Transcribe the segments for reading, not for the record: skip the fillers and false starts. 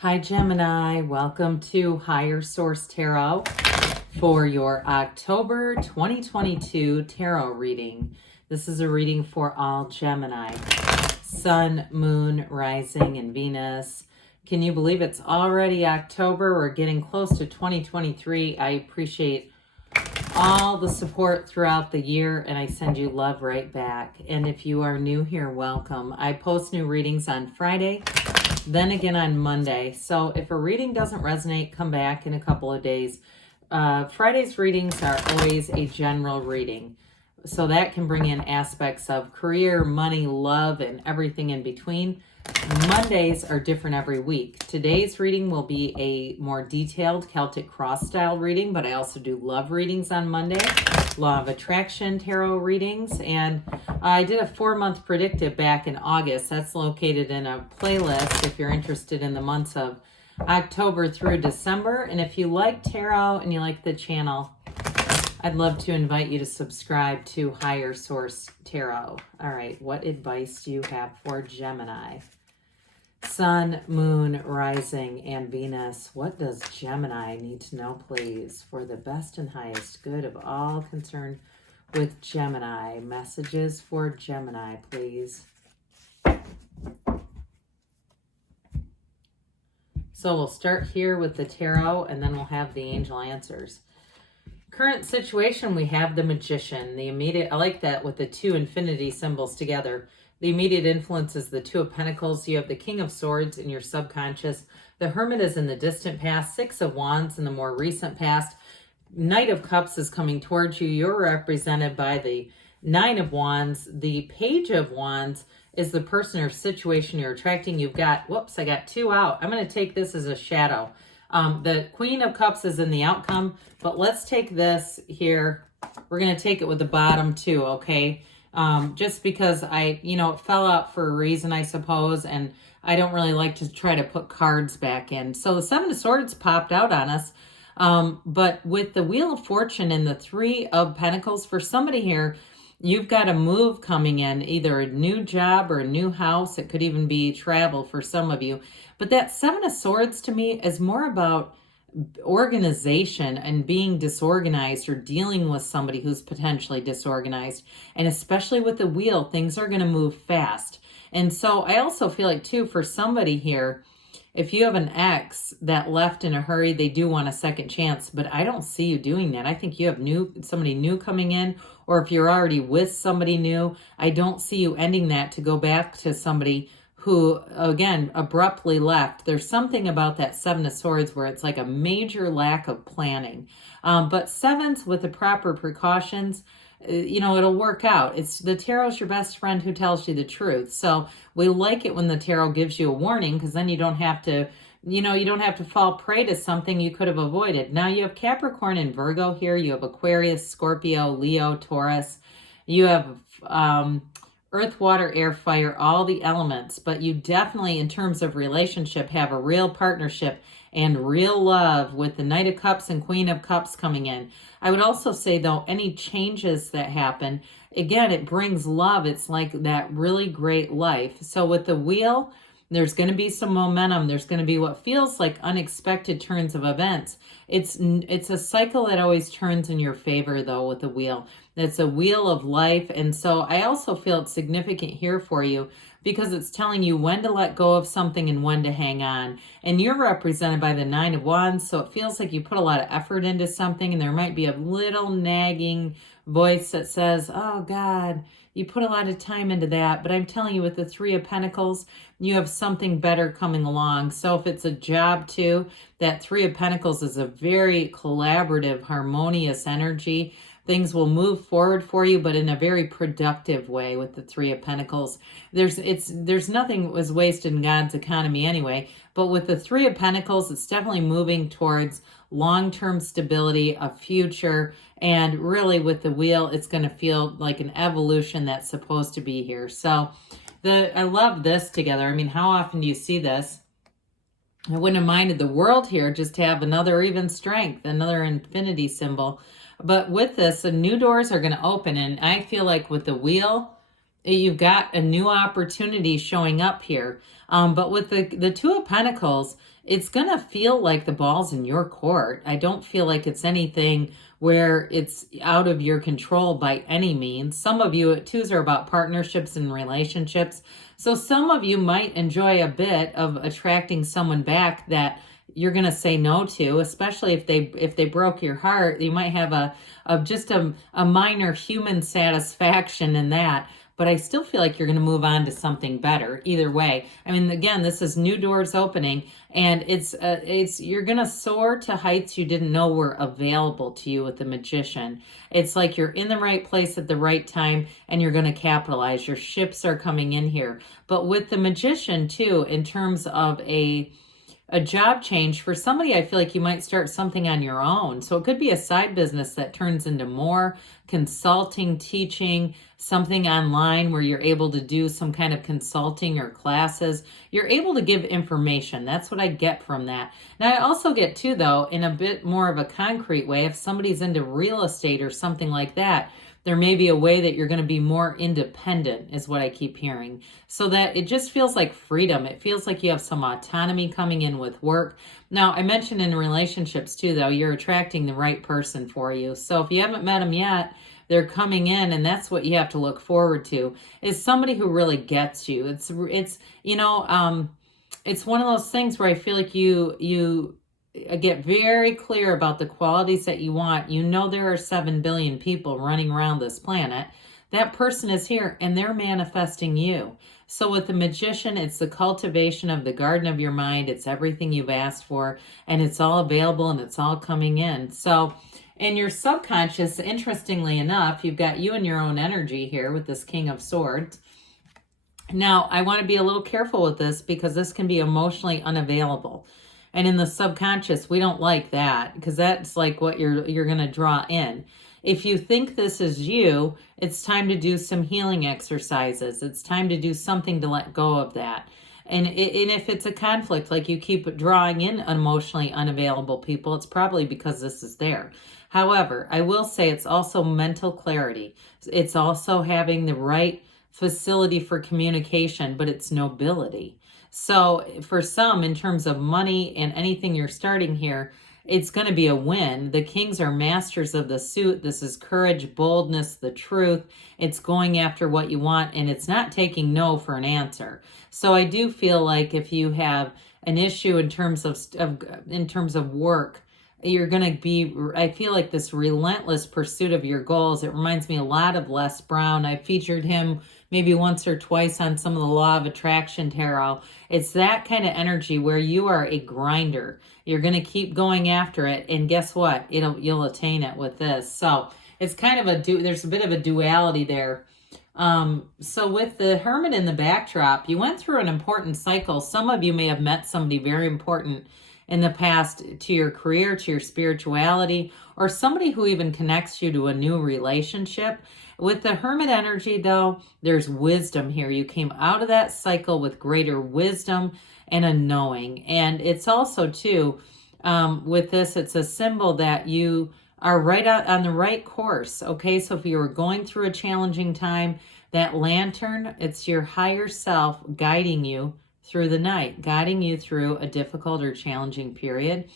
Hi Gemini, welcome to Higher Source Tarot for your October 2022 tarot reading. This is a reading for all Gemini. Sun, Moon, Rising, and Venus. Can you believe it's already October? We're getting close to 2023. I appreciate all the support throughout the year, and I send you love right back. And if you are new here, welcome. I post new readings on Friday, then again on Monday. So if a reading doesn't resonate, come back in a couple of days. Friday's readings are always a general reading. So that can bring in aspects of career, money, love, and everything in between. Mondays are different every week. Today's reading will be a more detailed Celtic cross style reading, but I also do love readings on Monday, law of attraction tarot readings, and I did a 4-month predictive back in August. That's located in a playlist if you're interested in the months of October through December. And if you like tarot and you like the channel, I'd love to invite you to subscribe to Higher Source Tarot. All right, what advice do you have for Gemini? Sun, Moon, Rising, and Venus. What does Gemini need to know, please, for the best and highest good of all concerned with Gemini? Messages for Gemini, please. So we'll start here with the tarot, and then we'll have the angel answers. Current situation, we have the Magician. The immediate, I like that with the two infinity symbols together. The immediate influence is the Two of Pentacles. You have the King of Swords in your subconscious. The Hermit is in the distant past. Six of Wands in the more recent past. Knight of Cups is coming towards you. You're represented by the Nine of Wands. The Page of Wands is the person or situation you're attracting. You've got, whoops, I got two out. I'm going to take this as a shadow. The Queen of Cups is in the outcome, but let's take this here. We're going to take it with the bottom two, okay? Just because it fell out for a reason, I suppose, and I don't really like to try to put cards back in. So the Seven of Swords popped out on us, but with the Wheel of Fortune and the Three of Pentacles, for somebody here, you've got a move coming in, either a new job or a new house. It could even be travel for some of you. But that Seven of Swords to me is more about organization and being disorganized or dealing with somebody who's potentially disorganized. And especially with the wheel, things are going to move fast. And so I also feel like too, for somebody here, if you have an ex that left in a hurry, they do want a second chance, but I don't see you doing that. I think you have somebody new coming in, or if you're already with somebody new, I don't see you ending that to go back to somebody who, again, abruptly left. There's something about that Seven of Swords where it's like a major lack of planning. But sevens with the proper precautions, it'll work out. The tarot's your best friend who tells you the truth. So we like it when the tarot gives you a warning, because then you don't have to, you don't have to fall prey to something you could have avoided. Now you have Capricorn and Virgo here. You have Aquarius, Scorpio, Leo, Taurus. You have Earth, water, air, fire, all the elements. But you definitely, in terms of relationship, have a real partnership and real love with the Knight of Cups and Queen of Cups coming in. I would also say, though, any changes that happen, again, it brings love. It's like that really great life. So with the wheel, there's going to be some momentum. There's going to be what feels like unexpected turns of events. It's a cycle that always turns in your favor, though, with the wheel. It's a wheel of life. And so I also feel it's significant here for you because it's telling you when to let go of something and when to hang on. And you're represented by the Nine of Wands, so it feels like you put a lot of effort into something, and there might be a little nagging voice that says, oh God, you put a lot of time into that. But I'm telling you, with the Three of Pentacles, you have something better coming along. So if it's a job too, that Three of Pentacles is a very collaborative, harmonious energy. Things will move forward for you, but in a very productive way with the Three of Pentacles. There's nothing was wasted in God's economy anyway, but with the Three of Pentacles, it's definitely moving towards long-term stability, a future, and really with the wheel, it's going to feel like an evolution that's supposed to be here. So I love this together. I mean, how often do you see this? I wouldn't have minded the world here just to have another even strength, another infinity symbol. But with this, the new doors are going to open. And I feel like with the wheel, you've got a new opportunity showing up here. But with the Two of Pentacles, it's going to feel like the ball's in your court. I don't feel like it's anything where it's out of your control by any means. Some of you, twos are about partnerships and relationships. So some of you might enjoy a bit of attracting someone back that you're going to say no to, especially if they broke your heart. You might have a minor human satisfaction in that. But I still feel like you're going to move on to something better either way. I mean, again, this is new doors opening, and it's you're going to soar to heights you didn't know were available to you with the Magician. It's like you're in the right place at the right time, and you're going to capitalize. Your ships are coming in here. But with the Magician too, in terms of a job change for somebody, I feel like you might start something on your own. So it could be a side business that turns into more consulting, teaching, something online where you're able to do some kind of consulting or classes. You're able to give information. That's what I get from that. Now, I also get too, though, in a bit more of a concrete way, if somebody's into real estate or something like that, there may be a way that you're going to be more independent, is what I keep hearing. So that it just feels like freedom. It feels like you have some autonomy coming in with work. Now, I mentioned in relationships too, though, you're attracting the right person for you. So if you haven't met them yet, they're coming in, and that's what you have to look forward to, is somebody who really gets you. It's one of those things where I feel like you get very clear about the qualities that you want. You know there are 7 billion people running around this planet. That person is here, and they're manifesting you. So with the Magician, it's the cultivation of the garden of your mind. It's everything you've asked for, and it's all available, and it's all coming in. So in your subconscious, interestingly enough, you've got you and your own energy here with this King of Swords. Now, I want to be a little careful with this because this can be emotionally unavailable. And in the subconscious, we don't like that because that's like what you're going to draw in. If you think this is you, it's time to do some healing exercises. It's time to do something to let go of that. And if it's a conflict, like you keep drawing in emotionally unavailable people, it's probably because this is there. However, I will say it's also mental clarity. It's also having the right facility for communication, but it's nobility. So for some, in terms of money and anything you're starting here, it's going to be a win. The Kings are masters of the suit. This is courage, boldness, the truth. It's going after what you want, and it's not taking no for an answer. So I do feel like if you have an issue in terms of work, you're going to be, I feel like this relentless pursuit of your goals. It reminds me a lot of Les Brown. I featured him maybe once or twice on some of the Law of Attraction tarot. It's that kind of energy where you are a grinder. You're going to keep going after it, and guess what? You'll attain it with this. So it's kind of there's a bit of a duality there. So with the Hermit in the backdrop, you went through an important cycle. Some of you may have met somebody very important in the past to your career, to your spirituality, or somebody who even connects you to a new relationship. With the Hermit energy, though, there's wisdom here. You came out of that cycle with greater wisdom and a knowing. And it's also, too, with this, it's a symbol that you are right on the right course, okay? So if you were going through a challenging time, that lantern, it's your higher self guiding you through the night, guiding you through a difficult or challenging period.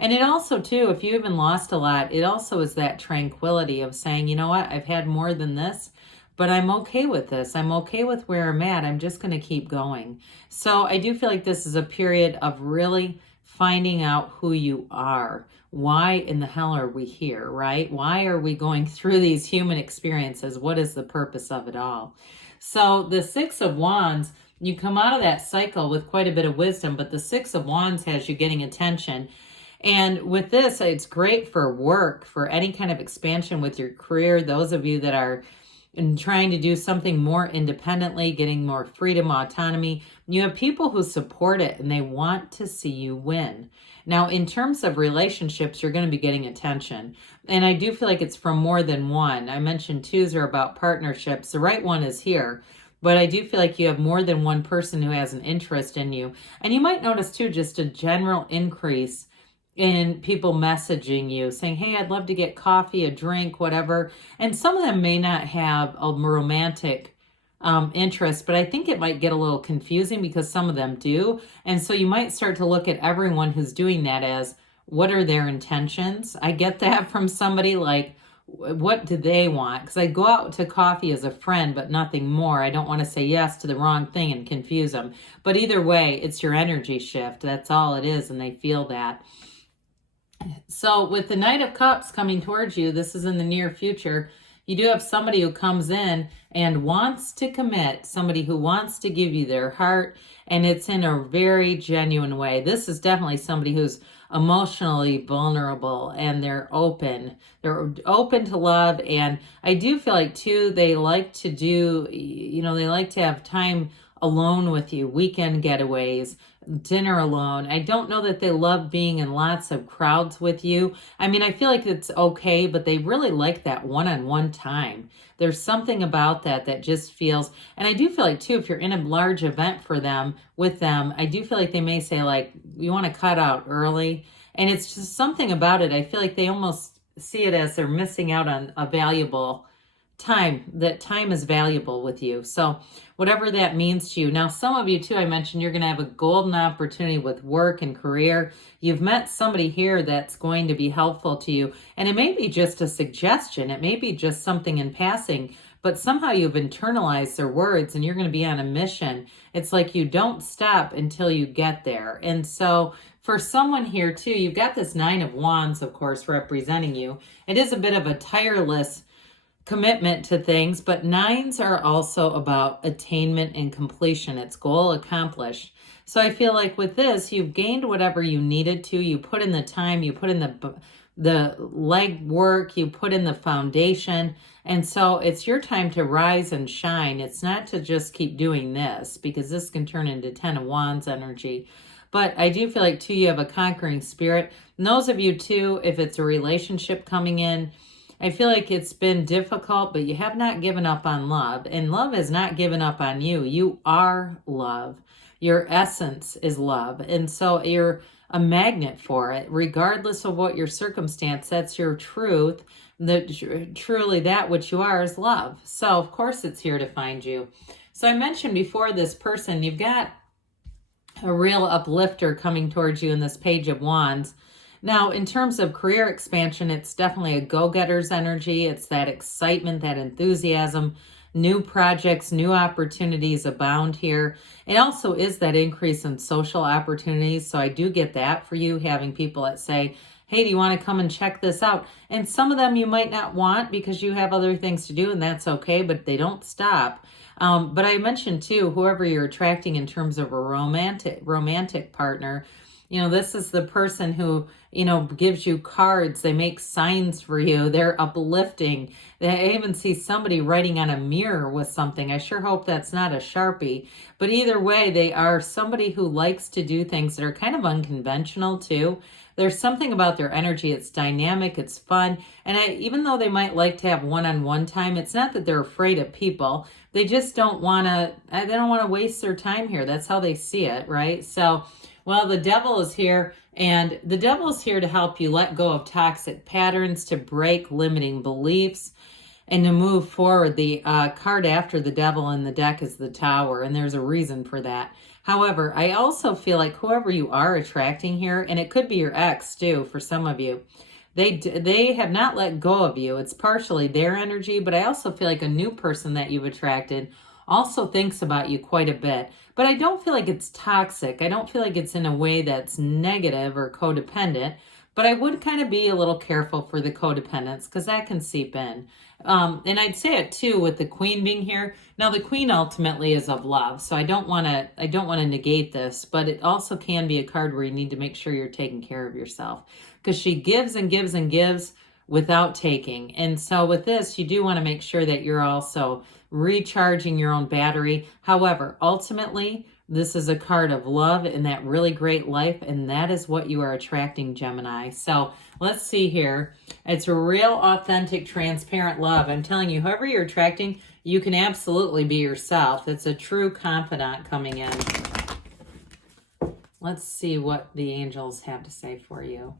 And it also, too, if you even lost a lot, it also is that tranquility of saying, you know what, I've had more than this, but I'm okay with this. I'm okay with where I'm at. I'm just going to keep going. So I do feel like this is a period of really finding out who you are. Why in the hell are we here, right? Why are we going through these human experiences? What is the purpose of it all? So the Six of Wands, you come out of that cycle with quite a bit of wisdom, but the Six of Wands has you getting attention. And with this, it's great for work, for any kind of expansion with your career. Those of you that are trying to do something more independently, getting more freedom, autonomy, you have people who support it and they want to see you win. Now, in terms of relationships, you're going to be getting attention. And I do feel like it's from more than one. I mentioned twos are about partnerships. The right one is here. But I do feel like you have more than one person who has an interest in you. And you might notice, too, just a general increase in people messaging you saying, hey, I'd love to get coffee, a drink, whatever. And some of them may not have a romantic interest, but I think it might get a little confusing because some of them do. And so you might start to look at everyone who's doing that as, what are their intentions? I get that from somebody, like, what do they want? Because I go out to coffee as a friend, but nothing more. I don't want to say yes to the wrong thing and confuse them. But either way, it's your energy shift. That's all it is, and they feel that. So with the Knight of Cups coming towards you, this is in the near future, you do have somebody who comes in and wants to commit, somebody who wants to give you their heart, and it's in a very genuine way. This is definitely somebody who's emotionally vulnerable, and they're open to love. And I do feel like too, they like to do, they like to have time alone with you, weekend getaways, dinner alone. I don't know that they love being in lots of crowds with you. I mean, I feel like it's okay, but they really like that one-on-one time. There's something about that just feels, and I do feel like too, if you're in a large event with them, I do feel like they may say, like, you want to cut out early. And it's just something about it. I feel like they almost see it as they're missing out on a valuable time. That time is valuable with you. So whatever that means to you. Now, some of you too, I mentioned you're going to have a golden opportunity with work and career. You've met somebody here that's going to be helpful to you. And it may be just a suggestion. It may be just something in passing, but somehow you've internalized their words and you're going to be on a mission. It's like you don't stop until you get there. And so for someone here too, you've got this Nine of Wands, of course, representing you. It is a bit of a tireless commitment to things, but nines are also about attainment and completion. It's goal accomplished. So I feel like with this, you've gained whatever you needed to. You put in the time, you put in the leg work, you put in the foundation. And so it's your time to rise and shine. It's not to just keep doing this, because this can turn into 10 of Wands energy. But I do feel like too, you have a conquering spirit. And those of you too, if it's a relationship coming in, I feel like it's been difficult, but you have not given up on love. And love has not given up on you. You are love. Your essence is love. And so you're a magnet for it, regardless of what your circumstance. That's your truth. Truly that which you are is love. So of course it's here to find you. So I mentioned before, this person, you've got a real uplifter coming towards you in this Page of Wands. Now, in terms of career expansion, it's definitely a go-getter's energy. It's that excitement, that enthusiasm, new projects, new opportunities abound here. It also is that increase in social opportunities. So I do get that for you, having people that say, hey, do you want to come and check this out? And some of them you might not want because you have other things to do, and that's okay, but they don't stop. But I mentioned too, whoever you're attracting in terms of a romantic partner, this is the person who, gives you cards. They make signs for you. They're uplifting. I even see somebody writing on a mirror with something. I sure hope that's not a Sharpie. But either way, they are somebody who likes to do things that are kind of unconventional too. There's something about their energy. It's dynamic. It's fun. And even though they might like to have one-on-one time, it's not that they're afraid of people. They just don't want to waste their time here. That's how they see it, right? So, well, the devil is here, and the devil is here to help you let go of toxic patterns, to break limiting beliefs, and to move forward. The card after the devil in the deck is the Tower, and there's a reason for that. However, I also feel like whoever you are attracting here, and it could be your ex too for some of you, they have not let go of you. It's partially their energy, but I also feel like a new person that you've attracted also thinks about you quite a bit. But I don't feel like it's toxic. I don't feel like it's in a way that's negative or codependent. But I would kind of be a little careful for the codependence, because that can seep in. And I'd say it too with the Queen being here. Now the Queen ultimately is of love, so I don't want to negate this, but it also can be a card where you need to make sure you're taking care of yourself, because she gives and gives and gives without taking. And so with this, you do want to make sure that you're also recharging your own battery. However, ultimately, this is a card of love and that really great life, and that is what you are attracting, Gemini. So let's see here. It's a real, authentic, transparent love. I'm telling you, whoever you're attracting, you can absolutely be yourself. It's a true confidant coming in. Let's see what the angels have to say for you.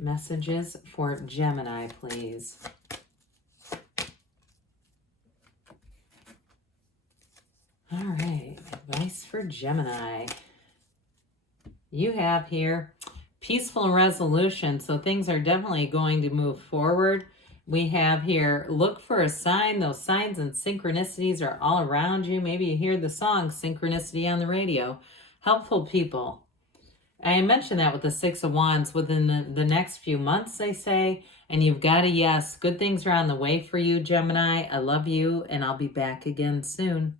Messages for Gemini, please. All right, advice for Gemini. You have here peaceful resolution, so things are definitely going to move forward. We have here, look for a sign. Those signs and synchronicities are all around you. Maybe you hear the song Synchronicity on the radio. Helpful people. I mentioned that with the Six of Wands within the next few months, they say. And you've got a yes. Good things are on the way for you, Gemini. I love you, and I'll be back again soon.